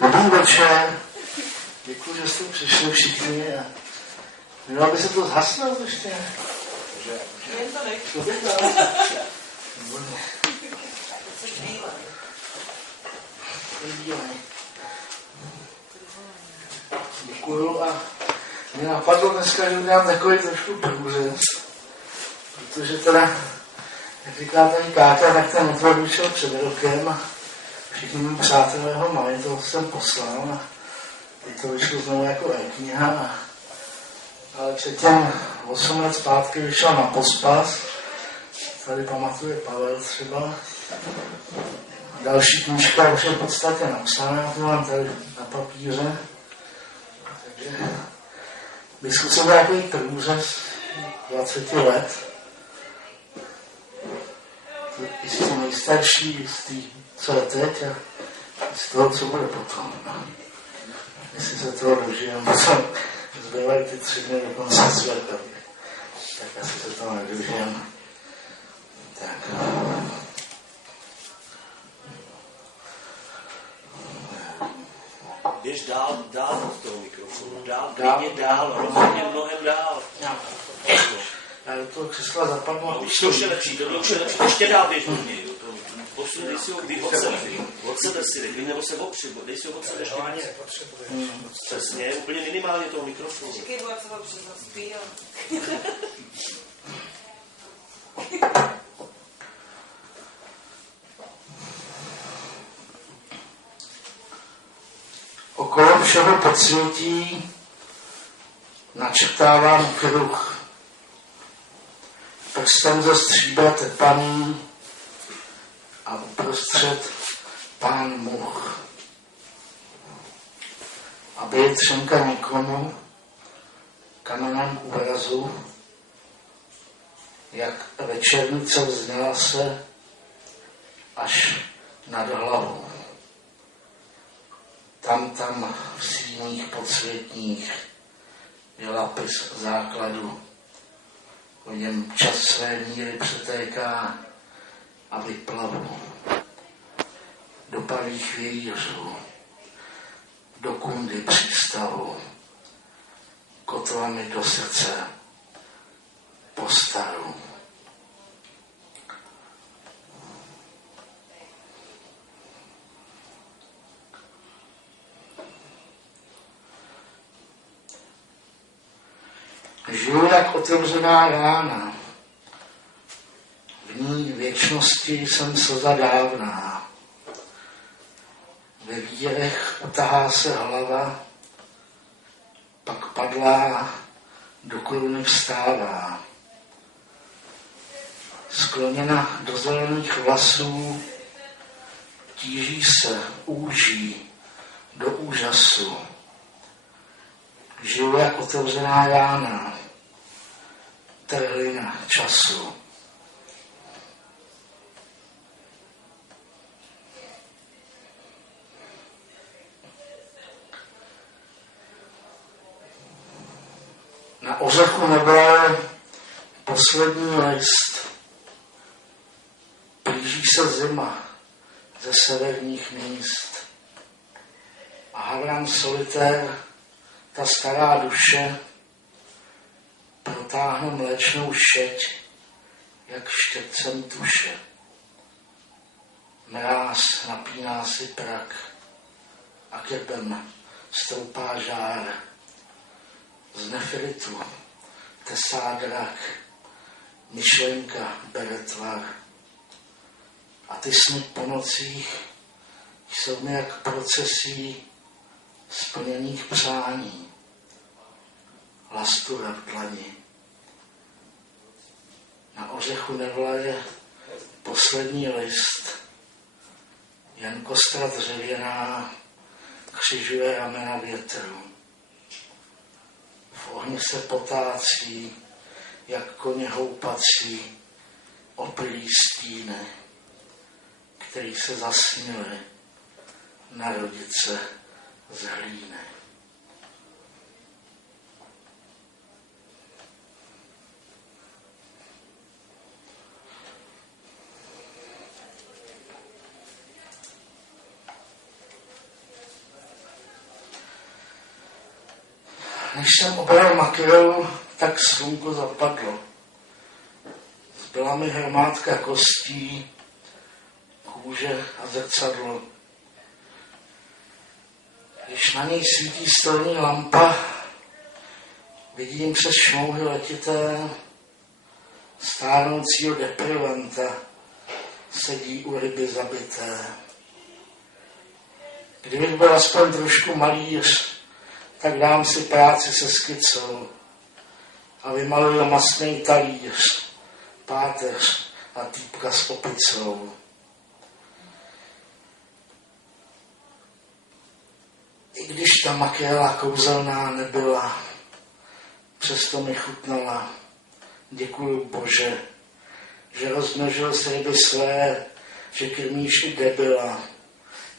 Dobrý večer. Děkuji, že jste přišli všichni. Mělo by se to zhasnout ještě. Jen to nech. To bych dal. Děkuju a mě napadlo dneska, že udělám takový trošku průřez. Protože teda, jak říká tady Káťa, tak ten otvor vyšel před rokem a všichni mý přátelé ho mají, to jsem poslal a teď to vyšlo znovu jako e-kniha. Ale předtím 8 let zpátky vyšel Na pospas, tady pamatuje Pavel třeba. Další knížka už je v podstatě napsaná, to mám tady na papíře. Takže bych zkusil takový průřez 20 let. I z toho nejstarší, z té, co je teď a z toho, co bude potom. Jestli se toho dožijem, potom zbývají ty 3 dny do konce světa. Tak asi se toho nedožijem. Tak. Běž dál od toho mikrofonu, dál, rozhodně mnohem dál. Já do toho křesla zapadnu. To už je lepší, ještě dál běž od něj. Posun, dej si ho od sebe si řekli, nebo se opři, dej si ho od sebe ještě víc. Přesně, úplně minimálně toho mikrofonu. Říkej, bo jak se opři zaspí. Okolo všeho podsvětí načrtávám kruh. Prstem ze stříbra tepaný a uprostřed pán much. Aby je třenka někomu kamenem úrazu, jak večernice vzněla se až nad hlavu. Tam v síních podsvětních je lapis základu. O něm čas své míry přetéká a vyplavu do pravých vějířů, do kundy přístavu, kotvami do srdce postaru. Žiju jak otevřená rána, v ní věčnosti jsem slza dávná. Ve vírech utahá se hlava, pak padlá, do koruny vstává. Skloněna do zelených vlasů, tíží se, úží do úžasu. Žiju jak otevřená rána, trhlina času. Na ořechu nebyl poslední list. Blíží se zima ze severních míst. A Havran solitér, ta stará duše, protáhne mléčnou šeť, jak štětcem tuše. Mráz napíná si prak a krbem stoupá žár. Z nefritu tesá drak, myšlenka bere tvar. A ty sny po nocích jsou mi jak procesí splněných přání. Lastura v dlani. Na ořechu nevlaje poslední list, jen kostra dřevěná křižuje ramena větru. V ohni se potácí, jak koně houpací, opilí stíny, který se zasnili narodit se z hlíny. Než jsem obral makrelu, tak slunko zapadlo. Zbyla mi hromádka kostí, kůže a zrcadlo. Když na něj svítí stolní lampa, vidím přes šmouhy letité stárnoucího deprivanta, sedí u ryby zabité. Kdybych byl aspoň trošku malíř, tak dám si práci se skicou a vymaluju mastný talíř, páteř a týpka s opicou. I když ta makrela kouzelná nebyla, přesto mi chutnala. Děkuju Bože, že rozmnožil se ryby své, že krmíš i debila,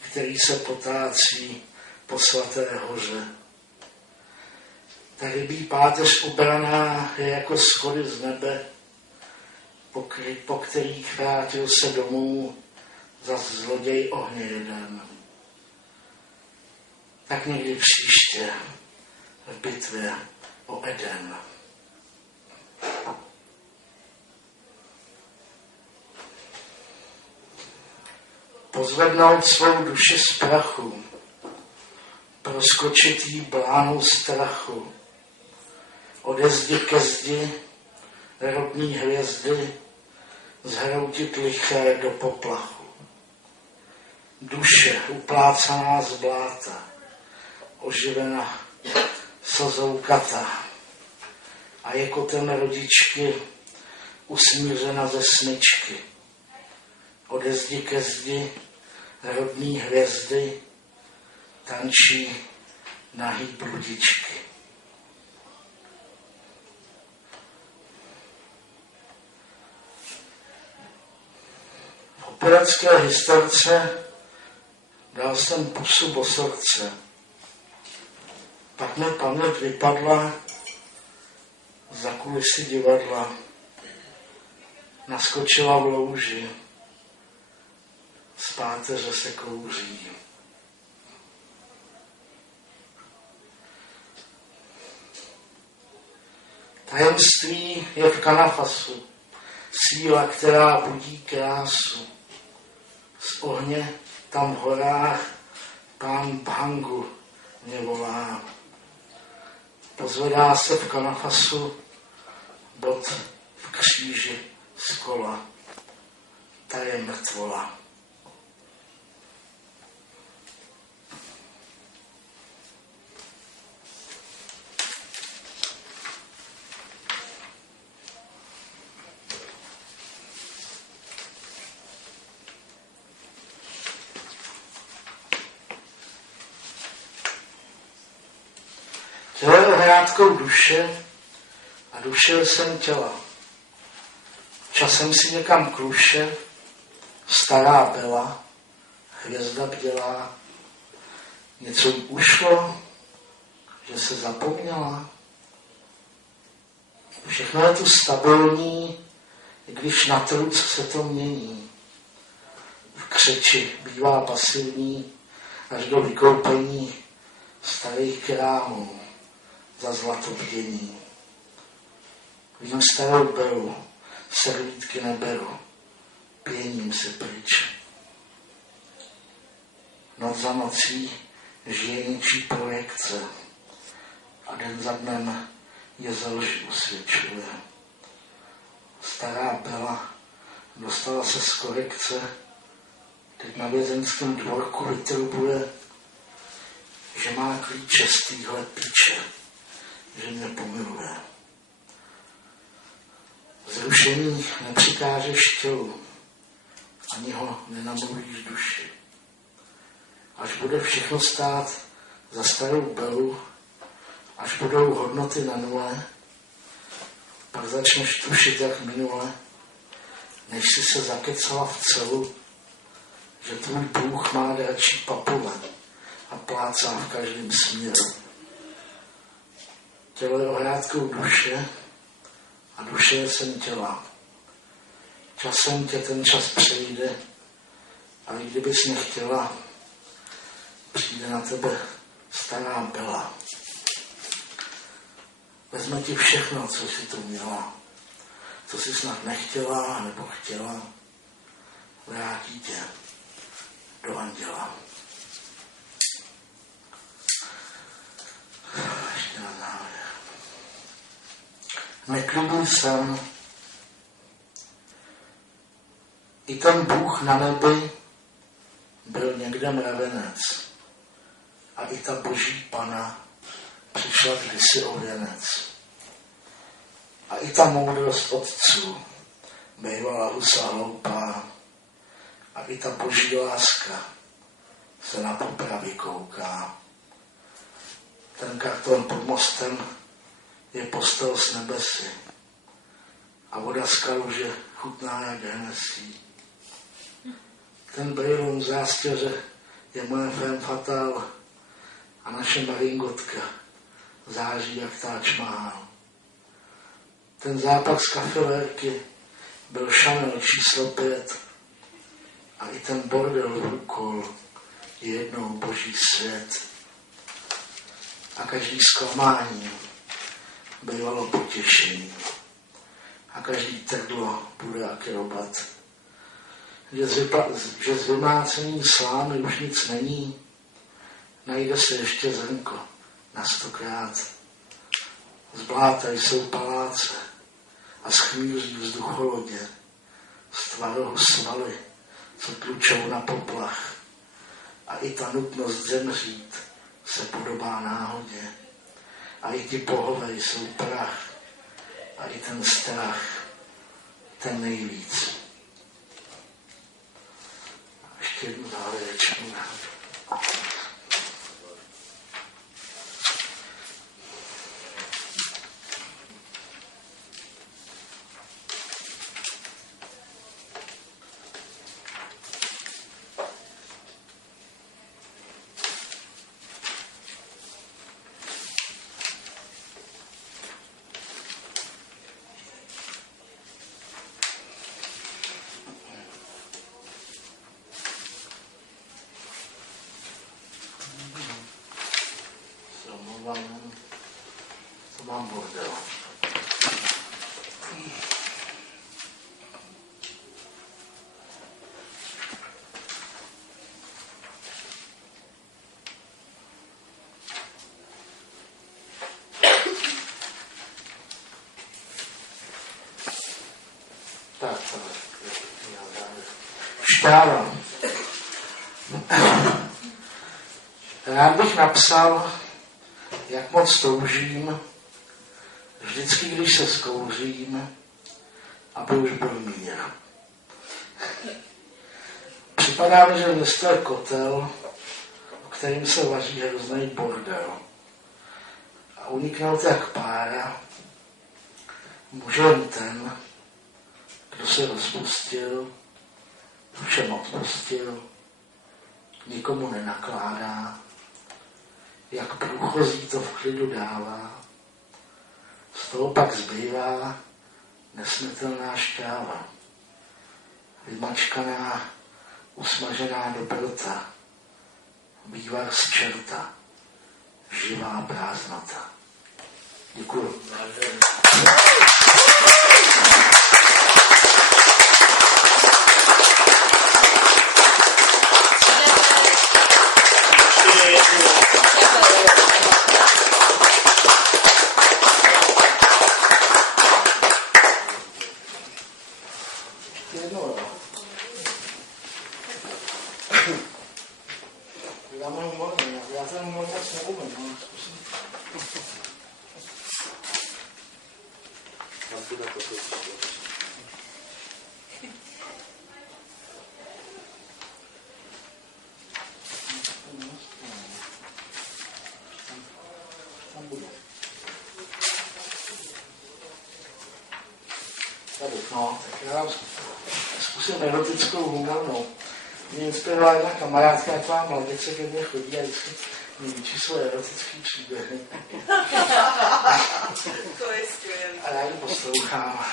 který se potácí po svaté hoře. Ta rybí páteř ubraná je jako schody z nebe, po kterých vrátil se domů zas zloděj ohně jeden. Tak někdy příště v bitvě o Eden. Pozvednout svou duši z prachu, proskočit jí blánou strachu, ode zdi ke zdi, rodný hvězdy, zhroutit liché do poplachu. Duše uplácaná z bláta, oživena slzou kata a jekotem rodičky usmířena ze smyčky. Ode zdi ke zdi rodný hvězdy tančí nahý bludičky. V operacké historce dal jsem pusu bosorce. Pak mi paměť vypadla za kulisy divadla. Naskočila v louži. Z páteře se kouří. Tajemství je v kanafasu. Síla, která budí krásu. Z ohně tam v horách pán Bhangu mě volá. Pozvedá se v kanafasu bod v kříži z kola. Ta je mrtvola. Tělo je hrátkou duše a dušil jsem těla. Časem si někam kluše, stará byla, hvězda bdělá. Něco jí ušlo, že se zapomněla. Všechno je tu stabilní, i když na truc se to mění. V křeči bývá pasivní až do vykoupení starých krámů za zlatobdění. Vím starou beru, servítky neberu, pěním se pryč. Noc za nocí žije něčí projekce a den za dnem je ze lži usvědčuje. Stará Bela dostala se z korekce, teď na vězenském dvorku vytrubuje, že má klíče z téhle píče, že mě pomiluje. Zrušení nepřikážeš tělu, ani ho nenamluvíš duši. Až bude všechno stát za starou Belu, až budou hodnoty na nule, pak začneš tušit jak minule, než si se zakecala v celu, že tvůj Bůh má dračí papule a plácá v každém směru. Tělo je ohrádkou duše a duše je sen těla. Časem tě ten čas přejde a i kdybys nechtěla, přijde na tebe stará Bela. vezme ti všechno, co jsi tu měla, co jsi snad nechtěla nebo chtěla, vrátí tě do anděla. Ještě na závěr. Neklidný sen. I ten Bůh na nebi byl někde mravenec. A i ta boží pana přišla kdysi o věnec. A i ta moudrost otců bývala husa hloupá. A i ta boží láska se na popravy kouká. Ten karton pod mostem je postel s nebesy. A voda z kaluže chutná jak Hennessy. Ten brýlům zástěře je moje femme fatale a naše maringotka září jak Taj Mahal. Ten zápach z kafelérky byl Chanel číslo 5 a i ten bordel v Rukol je jednou boží svět. A každý zklamání bývalo potěšení a každý trdlo bude akrobat. Že z vymácení slámy už nic není, najde se ještě zrnko na 100krát. Z bláta jsou paláce a z chmýří vzducholodě, z tvarohu svaly, co tlučou na poplach. A i ta nutnost zemřít se podobá náhodě. A i ti bohové jsou prach. A i ten strach, ten nejvíc. Ještě jednu závěrečnou. To mám bordel. Tak, šťáva. Rád bych napsal, jak moc toužím, vždycky, když se zkouřím, aby už byl mír. Připadá mi, že město je kotel, o kterým se vaří hrozný bordel. A uniknout jak pára může jen ten, kdo se rozpustil, všem odpustil, nikomu nenakládá, jak průchozí to v klidu dává, z toho pak zbývá nesmrtelná šťáva, vymačkaná, usmažená dobrota, vývar z čerta, živá prázdnota. Děkuju. Já ten humor moc neumím, ale zkusím. Tam budu. Tady, no, tak já zkusím erotickou humornou. Mě inspirovala jedna kamarádka, taková mladice, ke mně chodí a vždycky mi vyčísluje erotický příběhy. To je skvělé. A já ji poslouchám.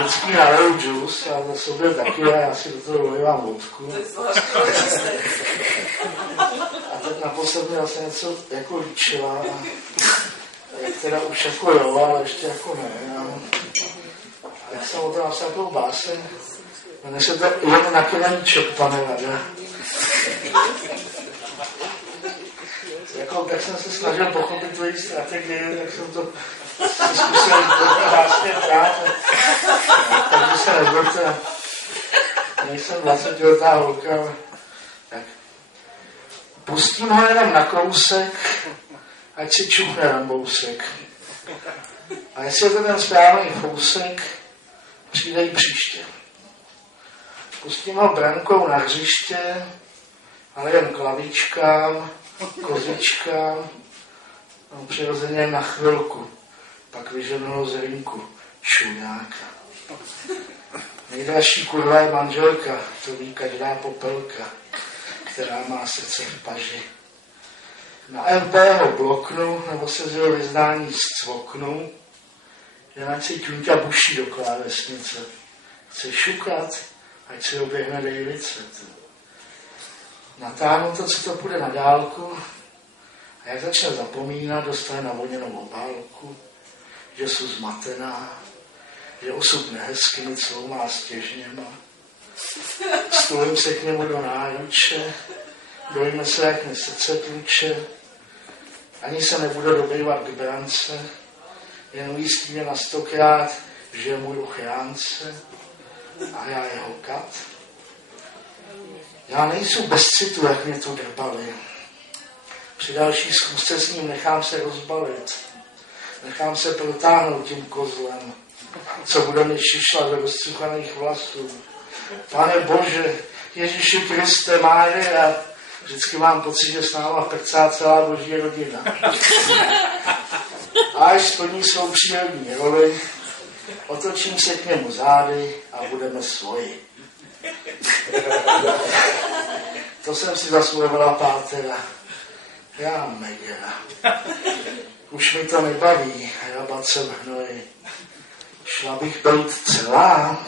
vždycky nalejou džus, já za sobě taky a já si do toho dolívám vodku. To je zvláštní čisté. A teď naposled mi vlastně něco jako líčila, která už jako jo, ale ještě jako ne. A jak jsem o tom napsal takovou báseň, jmenuje se to Jen na koleníček, pane Rada. Jako, tak jsem se snažil pochopit tvoji strategii, tak jsem to zkusil vlastně brát. Takže se nezlobte, nejsem 20letá holka, ale tak. Pustím ho jenom na kousek, ať si čuchne rambousek. A jestli je to ten správný kousek, přijde i příště. Pustím ho brankou na hřiště, ale jen klavíčkám, kozičkám, no, přirozeně na chvilku, pak vyženou z rynku šuňáka. Nejdražší kurva je manželka, to ví každá popelka, která má srdce v paži. Na MP ho bloknu, nebo se z jeho vyznání zcvoknu, jen ať si ťuňka buší do klávesnice. Chce šukat, ať si oběhne dejlice. Natáhnu to, co to půjde na dálku, a jak začne zapomínat, dostane navoněnou obálku, že jsou zmatená, že osud nehezky mi cloumá stěžněma. Stulím se k němu do náruče, dojme se, jak mi srdce tluče, ani se nebude dobývat k brance, jen ujistí mě na 100krát, že je můj ochránce a já jeho kat. Já nejsem bez citu, jak mě tu drbali. Při další schůzce s ním nechám se rozbalit. Nechám se protáhnout tím kozlem, co bude mi šišlat do rozcuchaných vlasů. Pane Bože, Ježíši Kriste, Mária, vždycky mám pocit, že s náma prcá celá boží rodina. A až splní svou přírodní roli, otočím se k němu zády a budeme svoji. To jsem si zasluhovala pátera. Já Megera. Už mi to nebaví, hrabat se v hnoji. Šla bych být celá,